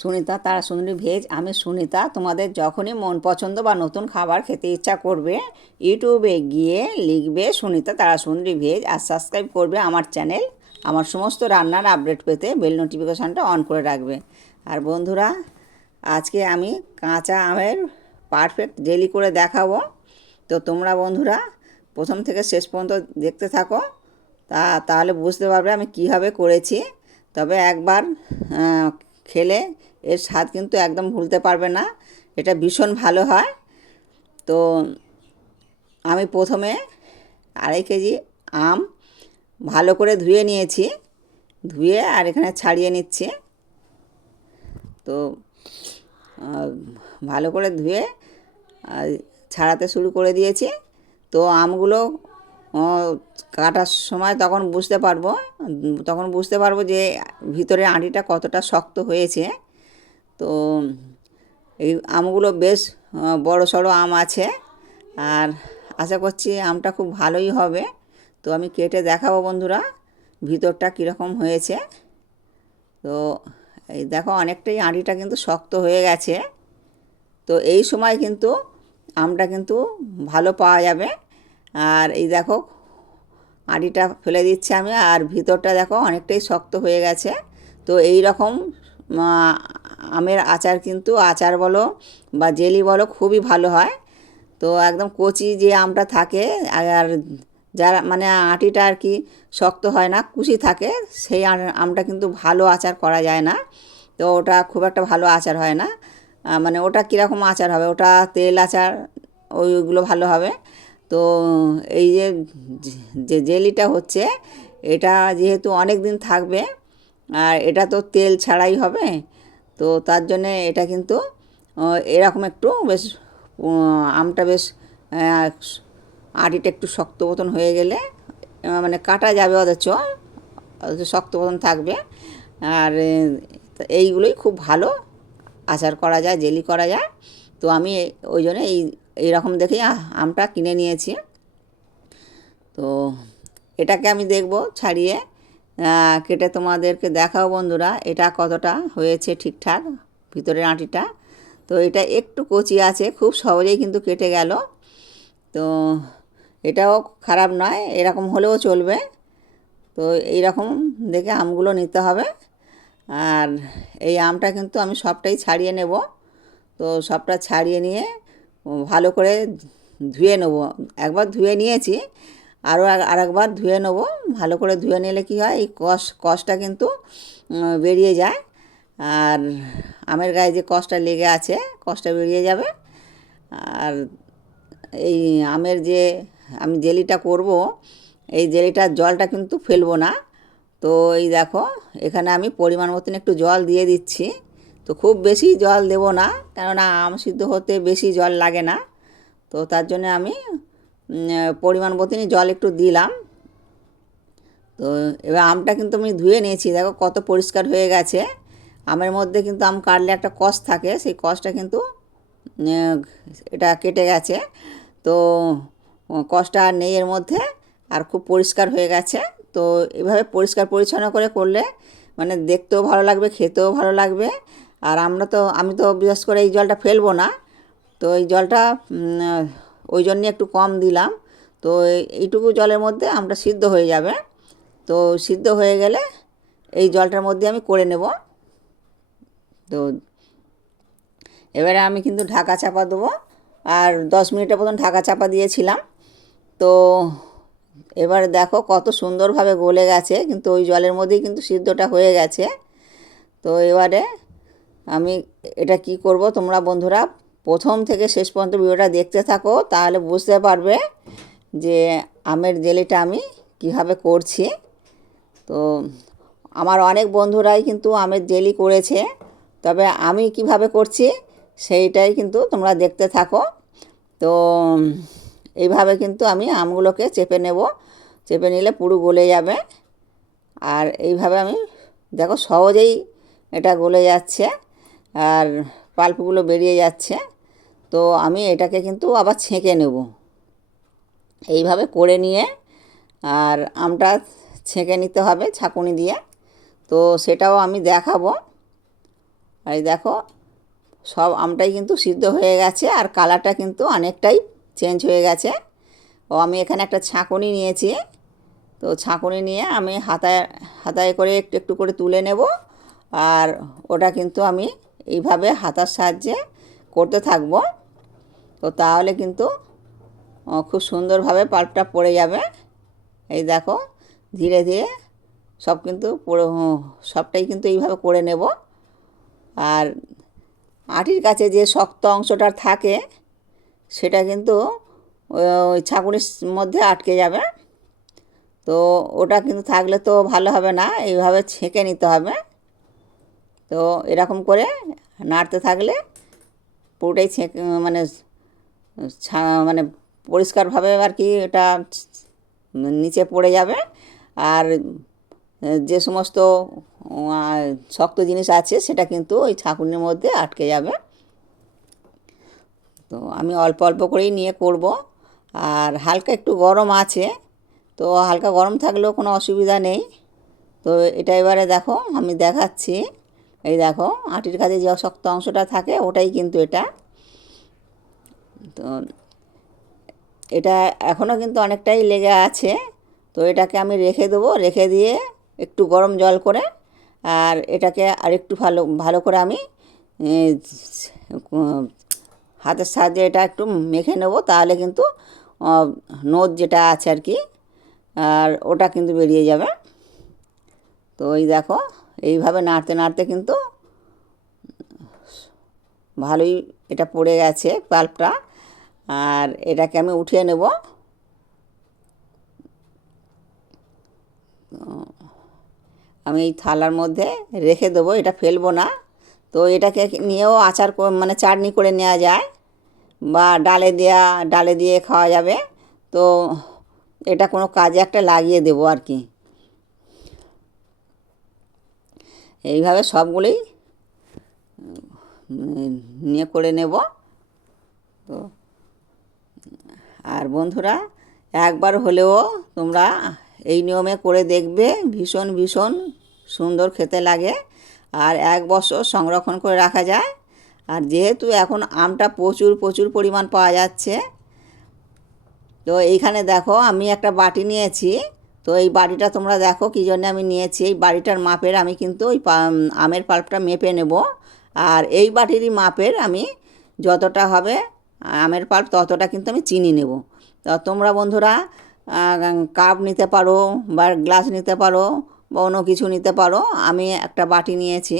সুনিতা, তারা সুন্দরী ভেজ, আমি সুনিতা, তোমাদের যখনই মন পছন্দ বা নতুন খাবার খেতে ইচ্ছা করবে, ইউটিউবে গিয়ে লিখবে সুনিতা, তারা সুন্দরী ভেজ আর সাবস্ক্রাইব করবে আমার চ্যানেল। আমার সমস্ত রান্নার আপডেট পেতে বেল নোটিফিকেশানটা অন করে রাখবে। আর বন্ধুরা, আজকে আমি কাঁচা আমের পারফেক্ট ডেলি করে দেখাবো। তো তোমরা বন্ধুরা, প্রথম থেকে শেষ পর্যন্ত দেখতে থাকো। তা, তাহলে বুঝতে পারবে আমি কীভাবে করেছি। তবে একবার খেলে এর স্বাদ কিন্তু একদম ভুলতে পারবে না। এটা ভীষণ ভালো হয়। তো আমি প্রথমে আড়াই কেজি আম ভালো করে ধুয়ে নিয়েছি। ধুয়ে আর এখানে ছাড়িয়ে নিচ্ছি। তো ভালো করে ধুয়ে ছাড়াতে শুরু করে দিয়েছি। তো আমগুলো কাটার সময় তখন বুঝতে পারব, তখন বুঝতে পারব যে ভিতরে আঁটিটা কতটা শক্ত হয়েছে। তো এই আমগুলো বেশ বড় সড়ো আম আছে। আর আশা করছি আমটা খুব ভালোই হবে। তো আমি কেটে দেখাবো বন্ধুরা, ভিতরটা কীরকম হয়েছে। তো এই দেখো, অনেকটাই আঁটিটা কিন্তু শক্ত হয়ে গেছে। তো এই সময় কিন্তু আমটা কিন্তু ভালো পাওয়া যাবে। আর এই দেখো আঁটিটা ফেলে দিচ্ছি আমি, আর ভিতরটা দেখো, অনেকটাই শক্ত হয়ে গেছে। তো এই রকম আমের আচার কিন্তু আচার বলো বা জেলি বলো খুবই ভালো হয়। তো একদম কচি যে আমটা থাকে, আর যারা মানে আটিটা আর কি শক্ত হয় না, কুচি থাকে, সেই আমটা কিন্তু ভালো আচার করা যায় না। তো ওটা খুব একটা ভালো আচার হয় না। মানে ওটা কীরকম আচার হবে? ওটা তেল আচার, ওইগুলো ভালো হবে। তো এই যে যে জেলিটা হচ্ছে, এটা যেহেতু অনেক দিন থাকবে, আর এটা তো তেল ছাড়াই হবে তো তার জন্যে এটা কিন্তু এরকম একটু বেশ আমটা বেশ আটিটা একটু শক্ত মতন হয়ে গেলে মানে কাটা যাবে অথচ অথচ শক্ত মতন থাকবে। আর এইগুলোই খুব ভালো আচার করা যায়, জেলি করা যায়। তো আমি ওই জন্য এই, এইরকম দেখেই আমটা কিনে নিয়েছি। তো এটাকে আমি দেখব ছাড়িয়ে। কেটে তোমাদেরকে দেখাও বন্ধুরা, এটা কতটা হয়েছে ঠিকঠাক ভিতরের আঁটিটা। তো এটা একটু কচি আছে, খুব সহজেই কিন্তু কেটে গেল। তো এটাও খারাপ নয়, এরকম হলেও চলবে। তো এই রকম দেখে আমগুলো নিতে হবে। আর এই আমটা কিন্তু আমি সবটাই ছাড়িয়ে নেব। তো সবটা ছাড়িয়ে নিয়ে ভালো করে ধুয়ে নেব। একবার ধুয়ে নিয়েছি আরও আর একবার ধুয়ে নেব। ভালো করে ধুয়ে নিলে কি হয়, এই কষ, কষটা কিন্তু বেরিয়ে যায়। আর আমের গায়ে যে কষটা লেগে আছে, কষটা বেরিয়ে যাবে। আর এই আমের যে, আমি জেলিটা করব, এই জেলিটার জলটা কিন্তু ফেলব না। তো এই দেখো, এখানে আমি পরিমাণ মতন একটু জল দিয়ে দিচ্ছি। তো খুব বেশি জল দেব না, কেননা আম সিদ্ধ হতে বেশি জল লাগে না। তো তার জন্য আমি পরিমাণ মতনই জল একটু দিলাম। তো এবার আমটা কিন্তু আমি ধুয়ে নিয়েছি। দেখো কত পরিষ্কার হয়ে গেছে। আমের মধ্যে কিন্তু আম কাটলে একটা কষ থাকে। সেই কষটা কিন্তু এটা কেটে গেছে। তো কষটা আর নেই এর মধ্যে আর খুব পরিষ্কার হয়ে গেছে। তো এভাবে পরিষ্কার পরিচ্ছন্ন করে করলে মানে দেখতেও ভালো লাগবে, খেতেও ভালো লাগবে। আর আমরা তো, আমি তো বিশেষ করে এই জলটা ফেলব না। তো এই জলটা ওই জন্যে একটু কম দিলাম। তো এইটুকু জলের মধ্যে আমরা সিদ্ধ হয়ে যাবে। তো সিদ্ধ হয়ে গেলে এই জলটার মধ্যে আমি করে নেব। তো এবারে আমি কিন্তু ঢাকা চাপা দেবো। আর দশ মিনিটের মতন ঢাকা চাপা দিয়েছিলাম। তো এবার দেখো কত সুন্দরভাবে গলে গেছে। কিন্তু ওই জলের মধ্যেই কিন্তু সিদ্ধটা হয়ে গেছে। তো এবারে আমি এটা কি করব? তোমরা বন্ধুরা প্রথম থেকে শেষ পর্যন্ত ভিডিওটা দেখতে থাকো, তাহলে বুঝতে পারবে যে আমের জেলিটা আমি কীভাবে করছি। তো আমার অনেক বন্ধুরাই কিন্তু আমের জেলি করেছে, তবে আমি কীভাবে করছি সেইটাই কিন্তু তোমরা দেখতে থাকো। তো এইভাবে কিন্তু আমি আমগুলোকে চেপে নেব, চেপে নিলে পুরো গলে যাবে। আর এইভাবে আমি, দেখো সহজেই এটা গলে যাচ্ছে, আর পাল্পগুলো বেরিয়ে যাচ্ছে। তো আমি এটাকে কিন্তু আবার ছেঁকে নেব। এইভাবে করে নিয়ে আর আমটা ছেঁকে নিতে হবে ছাঁকুনি দিয়ে। তো সেটাও আমি দেখাবো। আর দেখো, সব আমটাই কিন্তু সিদ্ধ হয়ে গেছে আর কালারটা কিন্তু অনেকটাই চেঞ্জ হয়ে গেছে। ও, আমি এখানে একটা ছাঁকুনি নিয়েছি। তো ছাঁকুনি নিয়ে আমি হাতায় হাতায় করে একটু একটু করে তুলে নেব। আর ওটা কিন্তু আমি এইভাবে হাতার সাহায্যে করতে থাকব। তো তাহলে কিন্তু খুব সুন্দরভাবে পাল্পটা পড়ে যাবে। এই দেখো, ধীরে ধীরে সব কিন্তু পুরো সবটাই কিন্তু এইভাবে করে নেব। আর আটির কাছে যে শক্ত অংশটা থাকে, সেটা কিন্তু ওই ছাঁকুনির মধ্যে আটকে যাবে। তো ওটা কিন্তু থাকলে তো ভালো হবে না, এইভাবে ছেঁকে নিতে হবে। তো এরকম করে নাড়তে থাকলে পুরোটাই ছেঁকে মানে মানে পরিষ্কারভাবে আর কি এটা নিচে পড়ে যাবে। আর যে সমস্ত শক্ত জিনিস আছে সেটা কিন্তু ওই ছাঁকুনির মধ্যে আটকে যাবে। তো আমি অল্প অল্প করেই নিয়ে করব। আর হালকা একটু গরম আছে, তো হালকা গরম থাকলেও কোনো অসুবিধা নেই। তো এটা এবারে দেখো, আমি দেখাচ্ছি। এই দেখো, আটির কাছে যে শক্ত অংশটা থাকে ওটাই কিন্তু এটা। তো এটা এখনও কিন্তু অনেকটাই লেগে আছে। তো এটাকে আমি রেখে দেবো, রেখে দিয়ে একটু গরম জল করে, আর এটাকে আর একটু ভালো ভালো করে আমি হাতের সাহায্যে এটা একটু মেখে নেব, তাহলে কিন্তু নোদ যেটা আছে আর কি, আর ওটা কিন্তু বেরিয়ে যাবে। তো এই দেখো, এইভাবে নাড়তে নাড়তে কিন্তু ভালোই এটা পড়ে গেছে পাল্পটা। আর এটাকে আমি উঠিয়ে নেব। আমি এই থালার মধ্যে রেখে দেবো, এটা ফেলব না। তো এটাকে নিয়েও আচার মানে চাটনি করে নেওয়া যায় বা ডালে দেয়া, ডালে দিয়ে খাওয়া যাবে। তো এটা কোনো কাজে একটা লাগিয়ে দেবো আর কি। এইভাবে সবগুলোই নিয়ে করে নেব। তো আর বন্ধুরা, একবার হলেও তোমরা এই নিয়মে করে দেখবে, ভীষণ ভীষণ সুন্দর খেতে লাগে। আর এক বছর সংরক্ষণ করে রাখা যায়। আর যেহেতু এখন আমটা প্রচুর প্রচুর পরিমাণ পাওয়া যাচ্ছে, তো এইখানে দেখো আমি একটা বাটি নিয়েছি। তো এই বাটিটা তোমরা দেখো কী জন্য আমি নিয়েছি। এই বাটিটার মাপের আমি কিন্তু ওই আমের পাল্পটা মেপে নেব। আর এই বাটিরই মাপের আমি যতটা হবে আমের পাল্প ততটা কিন্তু আমি চিনি নেব। তো তোমরা বন্ধুরা কাপ নিতে পারো বা গ্লাস নিতে পারো বা অন্য কিছু নিতে পারো, আমি একটা বাটি নিয়েছি।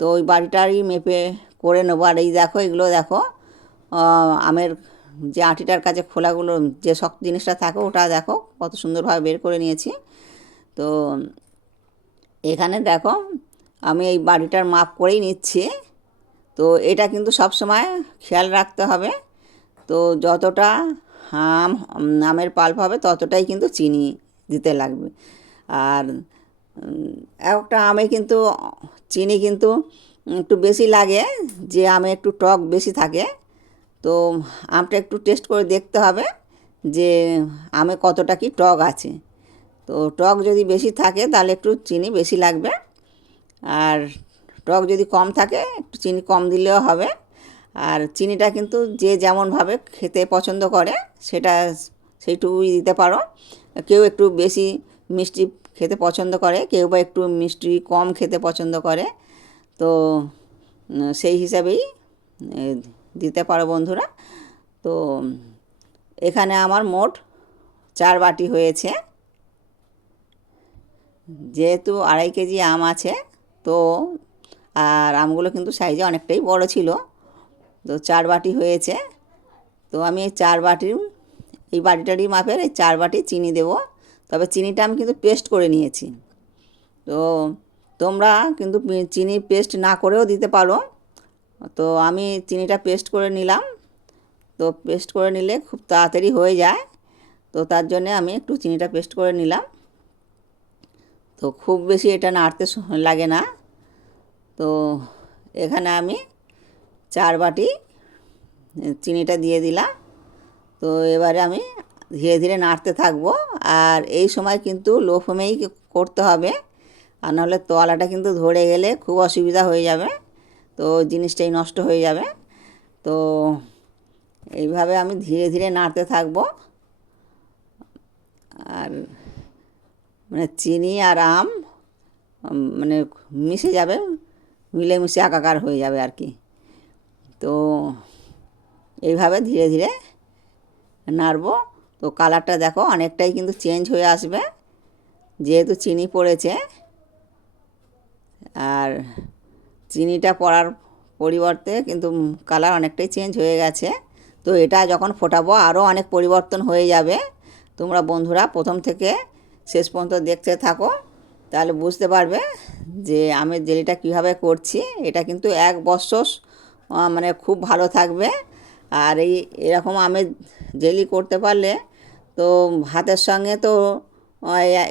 তো ওই বাটিটারই মেপে করে নেব। আর এই দেখো, এগুলো দেখো আমের যে আটিটার কাছে খোলাগুলো, যে শক্ত জিনিসটা থাকে, ওটা দেখো, কত সুন্দরভাবে বের করে নিয়েছি। তো এখানে দেখো, আমি এই বাড়িটার মাপ করেই নিচ্ছি। তো এটা কিন্তু সব সময় খেয়াল রাখতে হবে। তো যতটা আম, আমের পাল্প হবে ততটাই কিন্তু চিনি দিতে লাগবে। আর একটা আমে কিন্তু, চিনি কিন্তু একটু বেশি লাগে, যে আমে একটু টক বেশি থাকে। তো আমটা একটু টেস্ট করে দেখতে হবে যে আমে কতটা কি টক আছে। তো টক যদি বেশি থাকে তাহলে একটু চিনি বেশি লাগবে। আর টক যদি কম থাকে, একটু চিনি কম দিলেও হবে। আর চিনিটা কিন্তু যে যেমনভাবে খেতে পছন্দ করে, সেটা সেইটুকুই দিতে পারো। কেউ একটু বেশি মিষ্টি খেতে পছন্দ করে, কেউ বা একটু মিষ্টি কম খেতে পছন্দ করে। তো সেই হিসাবেই দিতে পারো বন্ধুরা। তো, এখানে আমার মোট চার বাটি হয়েছে। যেহেতু আড়াই কেজি আম আছে, তো আর আমগুলো কিন্তু সাইজে অনেকটাই বড় ছিল। তো চার বাটি হয়েছে। তো আমি এই চার বাটির এই বাটিটারই মাপের এই চার বাটি চিনি দেব। তবে চিনিটা আমি কিন্তু পেস্ট করে নিয়েছি। তো তোমরা কিন্তু চিনি পেস্ট না করেও দিতে পারো। তো আমি চিনিটা পেস্ট করে নিলাম। তো পেস্ট করে নিলে খুব তাড়াতাড়ি হয়ে যায়। তো তার জন্যে আমি একটু চিনিটা পেস্ট করে নিলাম। তো খুব বেশি এটা নাড়তে লাগে না। তো এখানে আমি চার বাটি চিনিটা দিয়ে দিলাম। তো এবারে আমি ধীরে ধীরে নাড়তে থাকব। আর এই সময় কিন্তু লো ফ্লেমেই করতে হবে। আর নাহলে তোয়ালাটা কিন্তু ধরে গেলে খুব অসুবিধা হয়ে যাবে। তো জিনিসটাই নষ্ট হয়ে যাবে। তো এইভাবে আমি ধীরে ধীরে নাড়তে থাকব। আর মানে চিনি আর আম মানে মিশে যাবে। মিলেমিশে একাকার হয়ে যাবে আর কি। তো এইভাবে ধীরে ধীরে নাড়বো। তো কালারটা দেখো অনেকটাই কিন্তু চেঞ্জ হয়ে আসবে। যেহেতু চিনি পড়েছে, আর চিনিটা পড়ার পরিবর্তে কিন্তু কালার অনেকটাই চেঞ্জ হয়ে গেছে। তো এটা যখন ফোটাবো আরও অনেক পরিবর্তন হয়ে যাবে। তোমরা বন্ধুরা প্রথম থেকে শেষ পর্যন্ত দেখতে থাকো, তাহলে বুঝতে পারবে যে আমের জেলিটা কীভাবে করছি, এটা কিন্তু এক বছর মানে খুব ভালো থাকবে। আর এই এরকম আমের জেলি করতে পারলে তো ভাতের সঙ্গে তো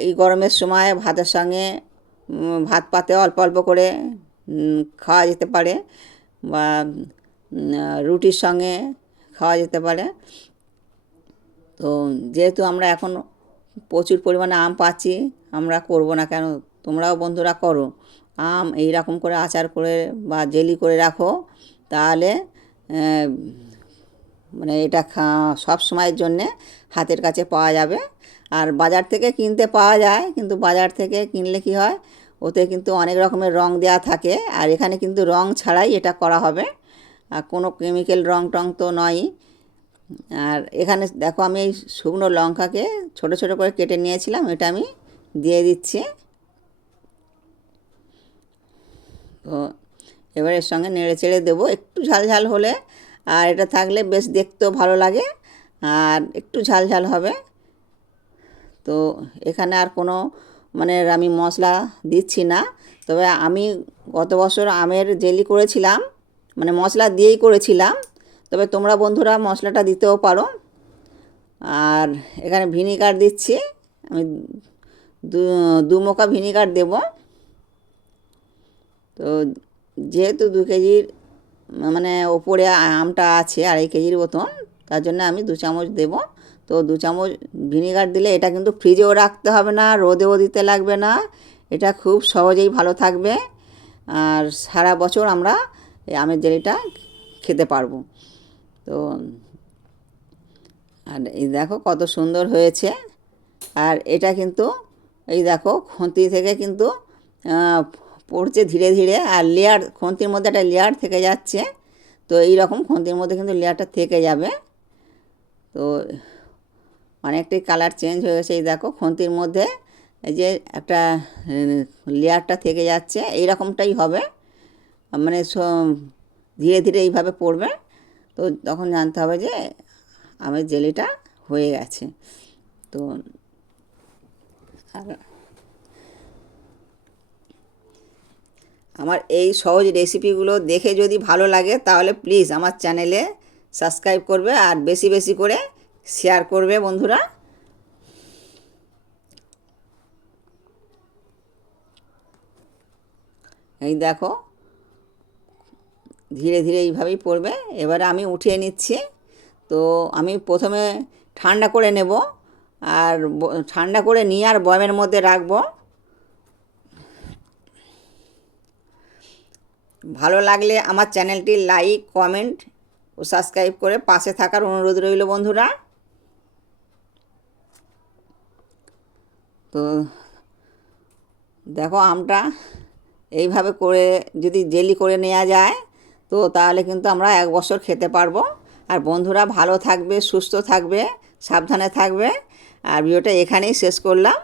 এই গরমের সময় ভাতের সঙ্গে ভাত পাতে অল্প অল্প করে খাওয়া যেতে পারে বা রুটির সঙ্গে খাওয়া যেতে পারে। তো যেহেতু আমরা এখন প্রচুর পরিমাণে আম পাচ্ছি, আমরা করব না কেন? তোমরাও বন্ধুরা করো। আম এই রকম করে আচার করে বা জেলি করে রাখো, তাহলে মানে এটা সব সময়ের জন্যে হাতের কাছে পাওয়া যাবে। আর বাজার থেকে কিনতে পাওয়া যায়, কিন্তু বাজার থেকে কিনলে কি হয়, ওতে কিন্তু অনেক রকমের রং দেওয়া থাকে। আর এখানে কিন্তু রং ছাড়াই এটা করা হবে। আর কোনো কেমিক্যাল রং টং তো নয়ই। আর এখানে দেখো আমি এই শুকনো লঙ্কাকে ছোট ছোট করে কেটে নিয়েছিলাম, এটা আমি দিয়ে দিচ্ছি। এবার এর সঙ্গে নেড়ে চেড়ে দেবো। একটু ঝাল ঝাল হলে আর এটা থাকলে বেশ দেখতেও ভালো লাগে আর একটু ঝাল ঝাল হবে। তো এখানে আর কোনো মানে আমি মশলা দিচ্ছি না। তবে আমি গত বছর আমের জেলি করেছিলাম মানে মশলা দিয়েই করেছিলাম। তবে তোমরা বন্ধুরা মশলাটা দিতেও পারো। আর এখানে ভিনিগার দিচ্ছি। আমি দু মোকা ভিনিগার দেব। তো যেহেতু দু কেজির মানে ওপরে আমটা আছে আড়াই কেজির মতন, তার জন্য আমি দু চামচ দেব। তো দু চামচ ভিনিগার দিলে এটা কিন্তু ফ্রিজেও রাখতে হবে না, রোদেও দিতে লাগবে না, এটা খুব সহজেই ভালো থাকবে। আর সারা বছর আমরা এই আমের জেলিটা খেতে পারব। তো আর এই দেখো কত সুন্দর হয়েছে। আর এটা কিন্তু, এই দেখো, খুন্তি থেকে কিন্তু পড়ছে ধীরে ধীরে, আর লেয়ার খন্তির মধ্যে একটা লেয়ার থেকে যাচ্ছে। তো এই রকম খুন্তির মধ্যে কিন্তু লেয়ারটা থেকে যাবে। তো অনেকটাই কালার চেঞ্জ হয়ে গেছে। এই দেখো, খুন্তির মধ্যে এই যে একটা লেয়ারটা থেকে যাচ্ছে। এই রকমটাই হবে। মানে ধীরে ধীরে এইভাবে পড়বে। তো তখন জানতে হবে যে আমার জেলিটা হয়ে গেছে। তো আর আমার এই সহজ রেসিপিগুলো দেখে যদি ভালো লাগে, তাহলে প্লিজ আমার চ্যানেলে সাবস্ক্রাইব করবে আর বেশি বেশি করে শেয়ার করবে বন্ধুরা। এই দেখো, ধীরে ধীরে এইভাবেই পড়বে। এবারে আমি উঠিয়ে নিচ্ছি। তো আমি প্রথমে ঠান্ডা করে নেব, আর ঠান্ডা করে নিয়ে আর বয়মের মধ্যে রাখব। ভালো লাগলে আমার চ্যানেলটি লাইক, কমেন্ট ও সাবস্ক্রাইব করে পাশে থাকার অনুরোধ রইল বন্ধুরা। তো দেখো আমটা এইভাবে করে যদি জেলি করে নেওয়া যায়, তো তাহলে কিন্তু আমরা এক বছর খেতে পারব। আর বন্ধুরা ভালো থাকবে, সুস্থ থাকবে, সাবধানে থাকবে। আর ভিডিওটা এখানেই শেষ করলাম।